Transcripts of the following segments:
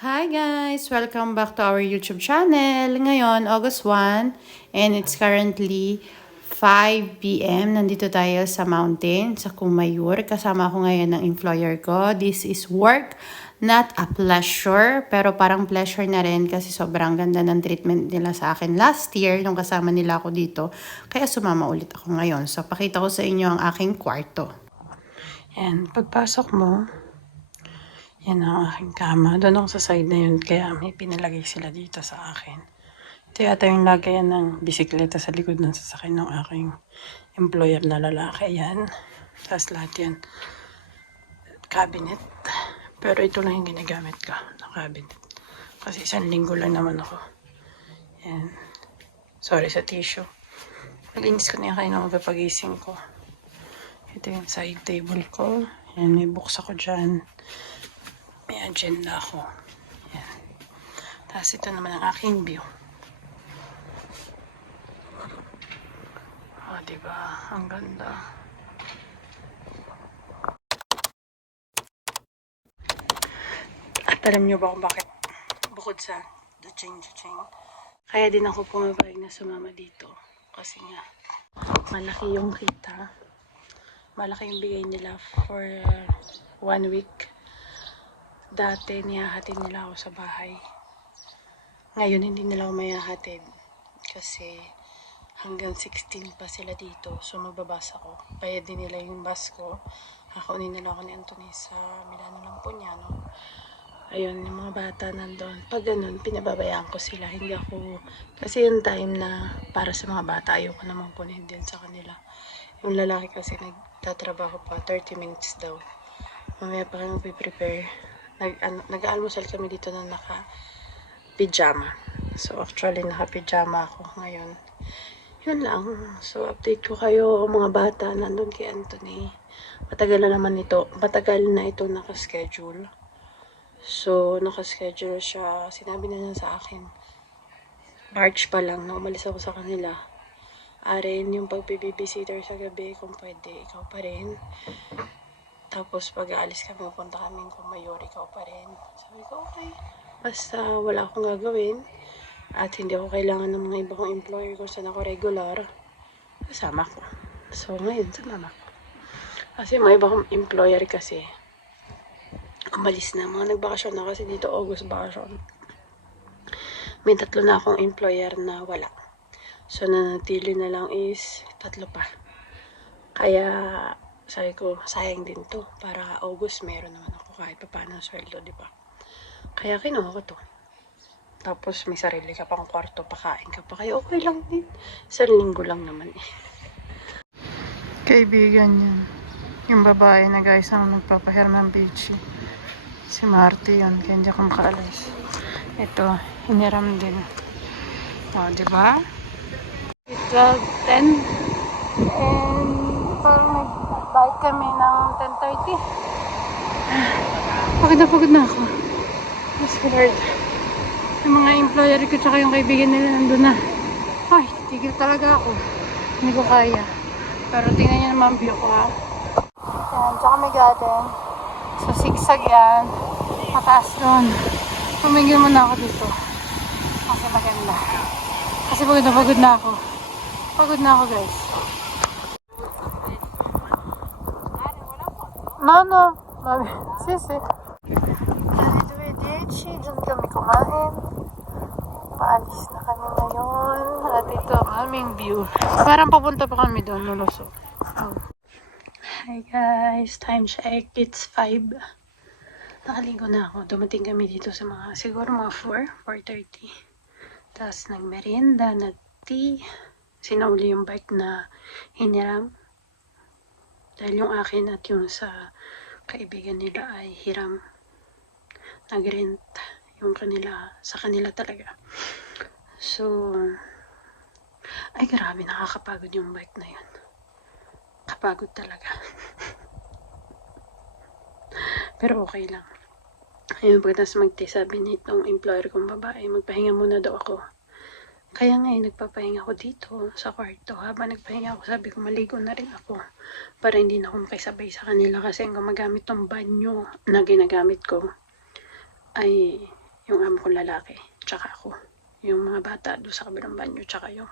Hi guys! Welcome back to our YouTube channel. Ngayon, August 1, and it's currently 5 p.m. Nandito tayo sa mountain, sa Kumayur. Kasama ko ngayon ng employer ko. This is work, not a pleasure. Pero parang pleasure na rin kasi sobrang ganda ng treatment nila sa akin last year nung kasama nila ako dito. Kaya sumama ulit ako ngayon. So, pakita ko sa inyo ang aking kwarto. And pagpasok mo, yan ang aking kama. Doon ako sa side na yun, kaya may pinalagay sila dito sa akin. Ito yata yung lagayan ng bisikleta sa likod ng sasakyan ng aking employer na lalaki. Yan. Tapos lahat yan. Cabinet. Pero ito lang yung ginagamit ko na cabinet. Kasi 1 linggo lang naman ako. Yan. Sorry sa tissue. Malinis ko na yan kayo na magpapagising ko. Ito yung side table ko. Yan, may books ako dyan. May agenda ako. Yan. Tapos ito naman ang aking view. O, diba? Ang ganda. At alam nyo ba kung bakit bukod sa the-ching, kaya din ako pumapayag na sumama dito. Kasi nga, malaki yung kita. Malaki yung bigay nila for 1 week. Dati nihahatid nila ako sa bahay. Ngayon hindi nila ako mayahatid kasi hanggang 16 pa sila dito. So magbabas ako. Bayad din nila yung bus ko. Hakunin nila ako ni Anthony sa Milano Lampuñano. Ayun, yung mga bata nandun. Pag ganun, pinababayaan ko sila. Hindi ako, kasi yung time na para sa mga bata, ayoko naman kunin din sa kanila. Yung lalaki kasi nagtatrabaho pa, 30 minutes daw. Mamaya pa kami prepare. Nag-almusal kami dito na naka-pijama. So, actually, naka-pijama ako ngayon. Yun lang. So, update ko kayo, mga bata, nandun kay Anthony. Matagal na ito naka-schedule. So, naka-schedule siya. Sinabi na niya sa akin, March pa lang, na umalis ako sa kanila. Arin, yung pag-babysitter sa gabi, kung pwede, ikaw pa rin. Tapos pag aalis kami, pupunta kami kung Mayor, ikaw pa rin. Sabi ko, okay. Basta wala akong gagawin at hindi ako kailangan ng mga iba kong employer kung saan ako regular, kasama ko. So ngayon, sumama ko. Kasi mga iba kong employer kasi, umalis na. Mga nagbakasyon na kasi dito, August bakasyon. May 3 na akong employer na wala. So nanatili na lang is 3 pa. Kaya sabi ko, sayang din to. Para August, meron naman ako kahit pa paano sweldo, di ba? Kaya kinuha ko to. Tapos may sarili ka pang kwarto, pakain ka pa. Kaya okay lang din. 1 linggo lang naman eh. Kaibigan yan. Yung babae na guys ang nagpapahiram ng beachy. Si Marty yun. Kaya hindi ako makaalis. Ito, hiniram din. O, di ba? 12:10. And parang nag-bike kami ng 10:30. Pagod na ako. Mas Lord. Yung mga employer ko tsaka yung kaibigan nila nandun na. Ay, tigil talaga ako. Hindi ko kaya. Pero tingnan nyo naman view ko ha. Yan, tsaka may garden. So, sigsag yan. Mataas doon. Tumingin muna ako dito. Kasi maganda. Kasi pagod na ako. Pagod na ako guys. No. Sisi. Dito may Dichi. Diyan kami kumain. Paalis na kami ngayon. At ito ang aming view. Parang papunta pa kami doon. Lulusok. Oh. Hi guys. Time check. It's 5. Nakaligo na ako. Dumating kami dito sa mga siguro mga 4:30. Tapos nagmerienda, nag-tea. Sinauli yung bike na hiniram. Dahil yung akin at yung sa kaibigan nila ay hiram. Nag-rent yung sa kanila talaga. So, ay grabe, nakakapagod yung bike na yun. Kapagod talaga. Pero okay lang. Ayun, pagkatapos mag-tea, sabi nitong employer kong babae, magpahinga muna daw ako. Kaya ngayon, nagpapahinga ako dito sa kwarto. Habang nagpahinga ako, sabi ko, maligo na rin ako. Para hindi na ako makisabay sa kanila kasi ang gumagamit ng banyo na ginagamit ko ay Yung amo kong lalaki, tsaka ako. Yung mga bata doon sa kabilang banyo, tsaka yung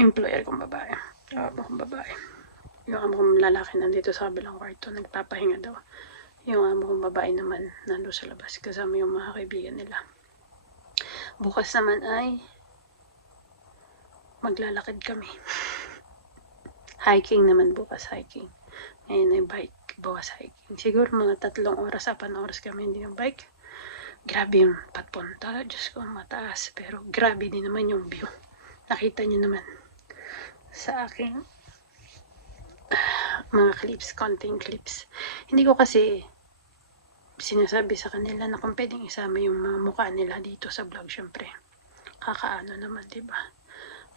employer kong babae. Yung amo kong babae. Yung amo kong lalaki nandito sa kabilang kwarto, nagpapahinga daw. Yung amo kong babae naman nandun sa labas kasama yung mga kaibigan nila. Bukas naman ay maglalakad kami. Hiking naman bukas, hiking. Ngayon ay bike, bukas hiking. Siguro mga 3 oras, 4 oras kami hindi ng bike. Grabe yung patpunta, Diyos ko, mataas. Pero grabe din naman yung view. Nakita niyo naman sa aking mga clips, konting clips. Hindi ko kasi sinasabi sa kanila na kung pwedeng isama yung mga mukha nila dito sa vlog, syempre. Kakaano naman, diba?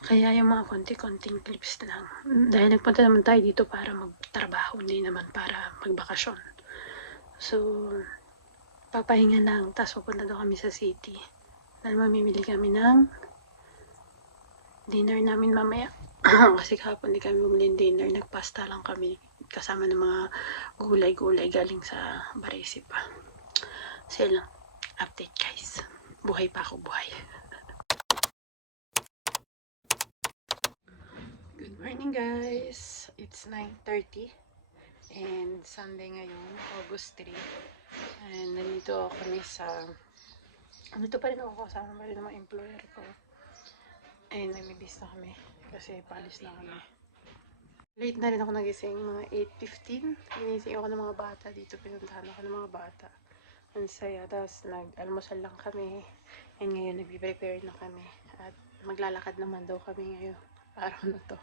Kaya yung mga konti-konting clips lang. Dahil nagpunta naman tayo dito para magtrabaho, hindi naman para magbakasyon. So, papahinga lang. Tapos pupunta daw kami sa city. Dahil mamimili kami ng dinner namin mamaya. Kasi kahapon di kami bumili ng dinner. Nagpasta lang kami kasama ng mga gulay-gulay galing sa Baresi pa. So lang, update guys. Buhay pa ako, buhay. Good morning guys. It's 9:30 and Sunday ngayon, August 3. And nandito kami sa nandito pa rin ako kasama pa rin ng mga employer ko. And namibis na kami kasi palis na kami. Late na rin ako nagising, mga 8:15. Ginising ako ng mga bata dito. Pinuntahan ako ng mga bata. Ang saya. Tapos nag-almusal lang kami. And ngayon nag-prepare na kami. At maglalakad naman daw kami ngayon. Araw na to.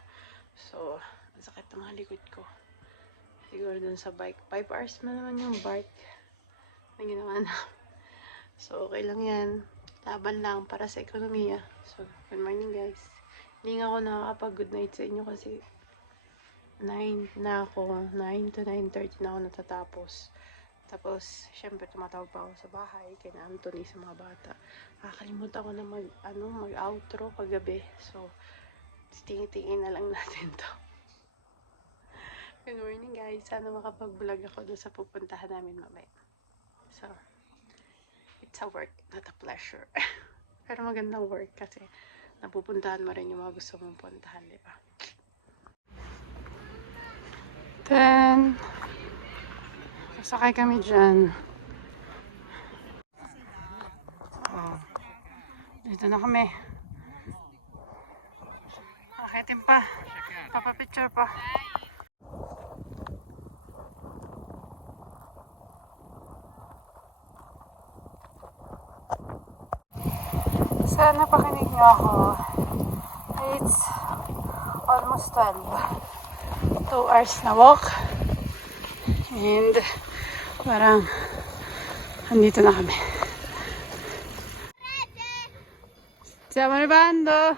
So, ang sakit ng mga likod ko. Siguro dun sa bike. 5 hours na naman yung bike. Ang ginawa na. So, okay lang yan. Laban lang para sa ekonomiya. So, good morning guys. Hindi nga ako nakakapag-good night sa inyo kasi 9 na ako. 9 to 9:30 na ako natatapos. Tapos, syempre, tumatawag pa ako sa bahay kay na Anthony sa mga bata. Nakakalimutan ko na mag-outro paggabi. So, tingin-tingin na lang natin to. Good morning guys. Sana makapag-vlog ako doon sa pupuntahan namin mamaya. So, it's a work, not a pleasure. Pero magandang work kasi napupuntahan mo rin yung mga gusto mong puntahan, di ba? Then, sakay kami dyan. Oh. Dito na kami. Akitin pa. Papapicture pa. Sana pakinig niyo ako. It's almost 12. 2 hours na walk. And parang andito na kami. Stiamo arrivando.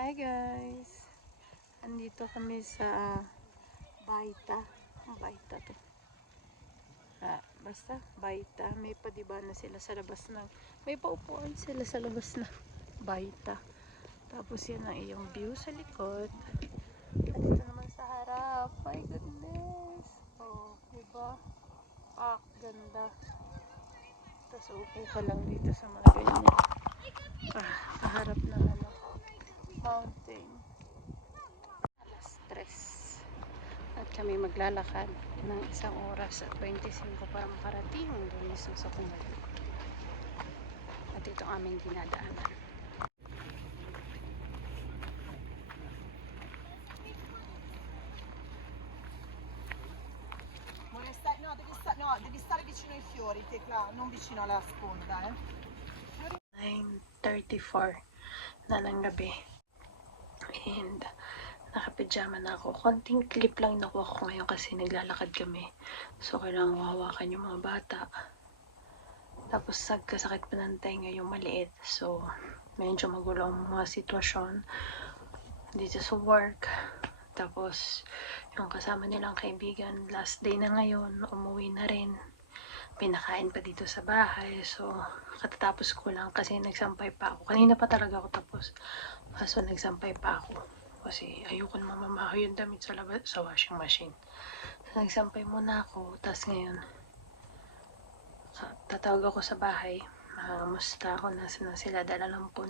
Hi guys! Andito kami sa Baita. Ang Baita to. Basta Baita. May padiba na sila sa labas ng may paupuan sila sa labas na Baita. Tapos yan ang iyong view sa likod. At dito naman sa harap. My goodness! Oh, diba? Ganda. Tapos upo ka lang dito sa mga ganyan. Kaharap ng mountain. Alas 3. At kami maglalakad ng 1 oras at 25 para makarating doon mismo sa Kumayan. At ito ang aming dinadaanan. Devi stare vicino ai fiori, Tecla, non vicino alla sponda, 9:34 na ng gabi. And nakapijama na ako. Konting clip lang nakuha ko ngayon kasi naglalakad kami. So, kailangan hawakan yung mga bata. Tapos, nagkasakit pa ng tenga yung maliit. So, medyo magulo ang mga sitwasyon dito sa work. Tapos, yung kasama nilang kaibigan, last day na ngayon, umuwi na rin. Pinakain pa dito sa bahay. So, katatapos ko lang kasi nagsampay pa ako. Kanina pa talaga ako tapos. Kaso nagsampay pa ako. Kasi ayoko na mamamaho yung damit sa labas, sa washing machine. So, nagsampay muna ako. Tapos ngayon, tatawag ako sa bahay. Musta ako, nasa na sila. Dala lang po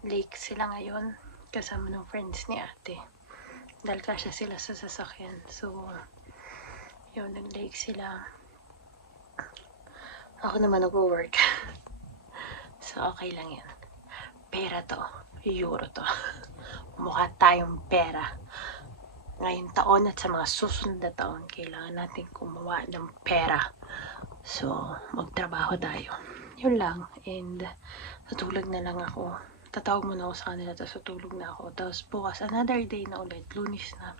lake sila ngayon. Kasama ng friends ni ate. Dahil kasya sila sa sasakyan. So, yun, nag-lake sila. Ako naman nag-work. So, okay lang yan. Pera to. Euro to. Mukha tayong pera. Ngayong taon at sa mga susunod na taon, kailangan natin kumuha ng pera. So, magtrabaho tayo. Yun lang. And, natulog na lang ako. Tatawag muna ako sa kanila, tapos tutulog na ako. Tapos bukas, another day na ulit. Lunes na.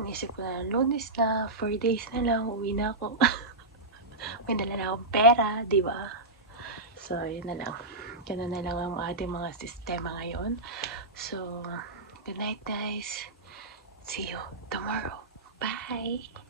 Inisip ko na, Lunes na, 4 days na lang, uwi na ako. May dala na akong pera, di ba? So, yun na lang. Ganun na lang ang ating mga sistema ngayon. So, good night guys. See you tomorrow. Bye!